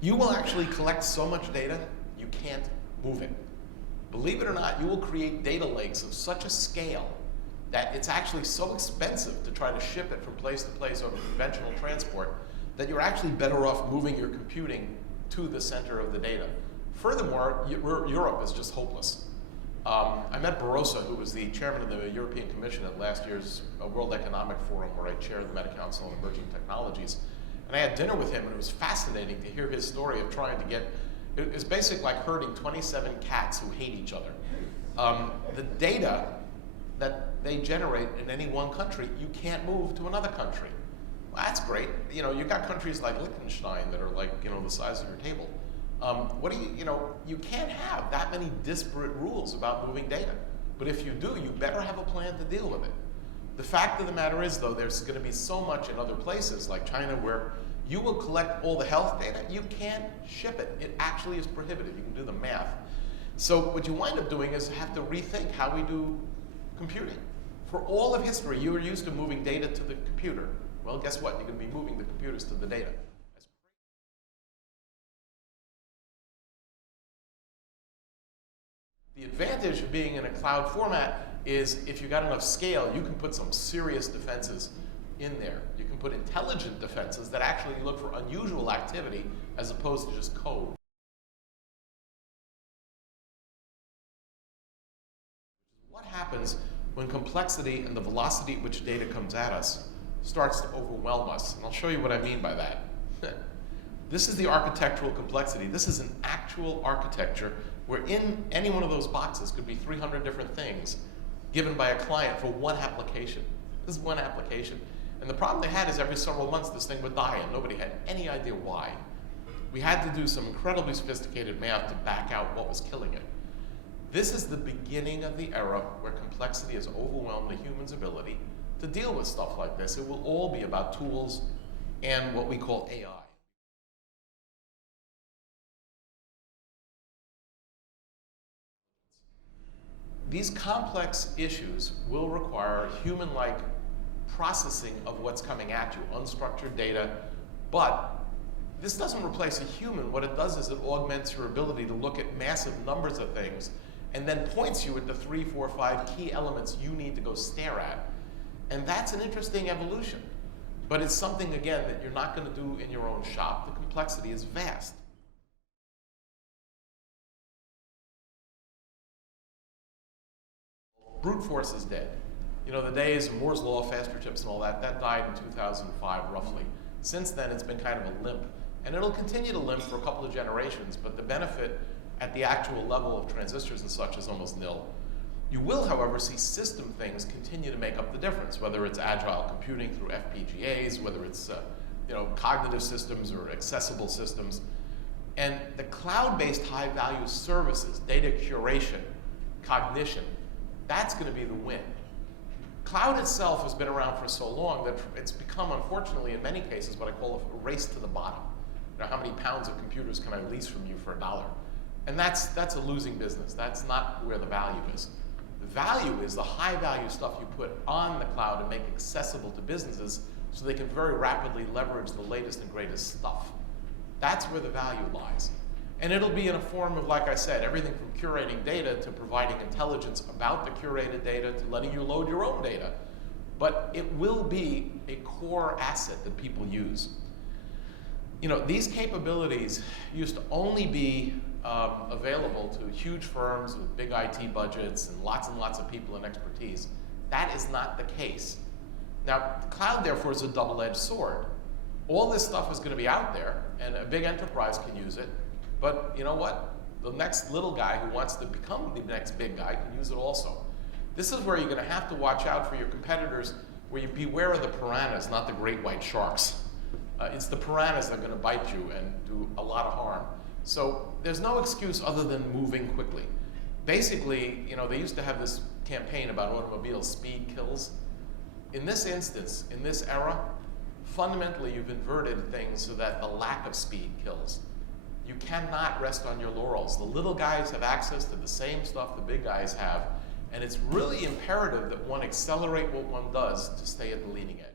You will actually collect so much data, you can't move it. Believe it or not, you will create data lakes of such a scale that it's actually so expensive to try to ship it from place to place over conventional transport that you're actually better off moving your computing to the center of the data. Furthermore, Europe is just hopeless. I met Barroso, who was the chairman of the European Commission at last year's World Economic Forum, where I chair the Meta Council on Emerging Technologies. And I had dinner with him, and it was fascinating to hear his story of trying to get, it's basically like herding 27 cats who hate each other. The data that they generate in any one country, you can't move to another country. Well, that's great. You know, you've got countries like Liechtenstein that are like, you know, the size of your table. You can't have that many disparate rules about moving data. But if you do, you better have a plan to deal with it. The fact of the matter is, though, there's going to be so much in other places like China where you will collect all the health data, you can't ship it. It actually is prohibitive. You can do the math. So what you wind up doing is have to rethink how we do computing. For all of history, you were used to moving data to the computer. Well, guess what? You're going to be moving the computers to the data. The advantage of being in a cloud format is if you've got enough scale, you can put some serious defenses in there. You can put intelligent defenses that actually look for unusual activity as opposed to just code. What happens when complexity and the velocity at which data comes at us starts to overwhelm us? And I'll show you what I mean by that. This is the architectural complexity. This is an actual architecture where in any one of those boxes could be 300 different things given by a client for one application. This is one application. And the problem they had is every several months this thing would die and nobody had any idea why. We had to do some incredibly sophisticated math to back out what was killing it. This is the beginning of the era where complexity has overwhelmed the human's ability to deal with stuff like this. It will all be about tools and what we call AI. These complex issues will require human-like processing of what's coming at you, unstructured data, but this doesn't replace a human. What it does is it augments your ability to look at massive numbers of things and then points you at the 3, 4, 5 key elements you need to go stare at. And that's an interesting evolution, but it's something, again, that you're not going to do in your own shop. The complexity is vast. Brute force is dead. You know, the days of Moore's Law, faster chips and all that, that died in 2005 roughly. Since then, it's been kind of a limp. And it'll continue to limp for a couple of generations, but the benefit at the actual level of transistors and such is almost nil. You will, however, see system things continue to make up the difference, whether it's agile computing through FPGAs, whether it's cognitive systems or accessible systems. And the cloud-based high-value services, data curation, cognition, that's going to be the win. Cloud itself has been around for so long that it's become, unfortunately, in many cases, what I call a race to the bottom. You know, how many pounds of computers can I lease from you for $1? And that's a losing business. That's not where the value is. The value is the high-value stuff you put on the cloud and make accessible to businesses so they can very rapidly leverage the latest and greatest stuff. That's where the value lies. And it'll be in a form of, like I said, everything from curating data to providing intelligence about the curated data to letting you load your own data. But it will be a core asset that people use. You know, these capabilities used to only be available to huge firms with big IT budgets and lots of people and expertise. That is not the case. Now, the cloud, therefore, is a double-edged sword. All this stuff is going to be out there, and a big enterprise can use it. But you know what? The next little guy who wants to become the next big guy can use it also. This is where you're going to have to watch out for your competitors, where you beware of the piranhas, not the great white sharks. It's the piranhas that are going to bite you and do a lot of harm. So there's no excuse other than moving quickly. Basically, you know, they used to have this campaign about automobiles, speed kills. In this instance, in this era, fundamentally you've inverted things so that the lack of speed kills. You cannot rest on your laurels. The little guys have access to the same stuff the big guys have, and it's really imperative that one accelerate what one does to stay at the leading edge.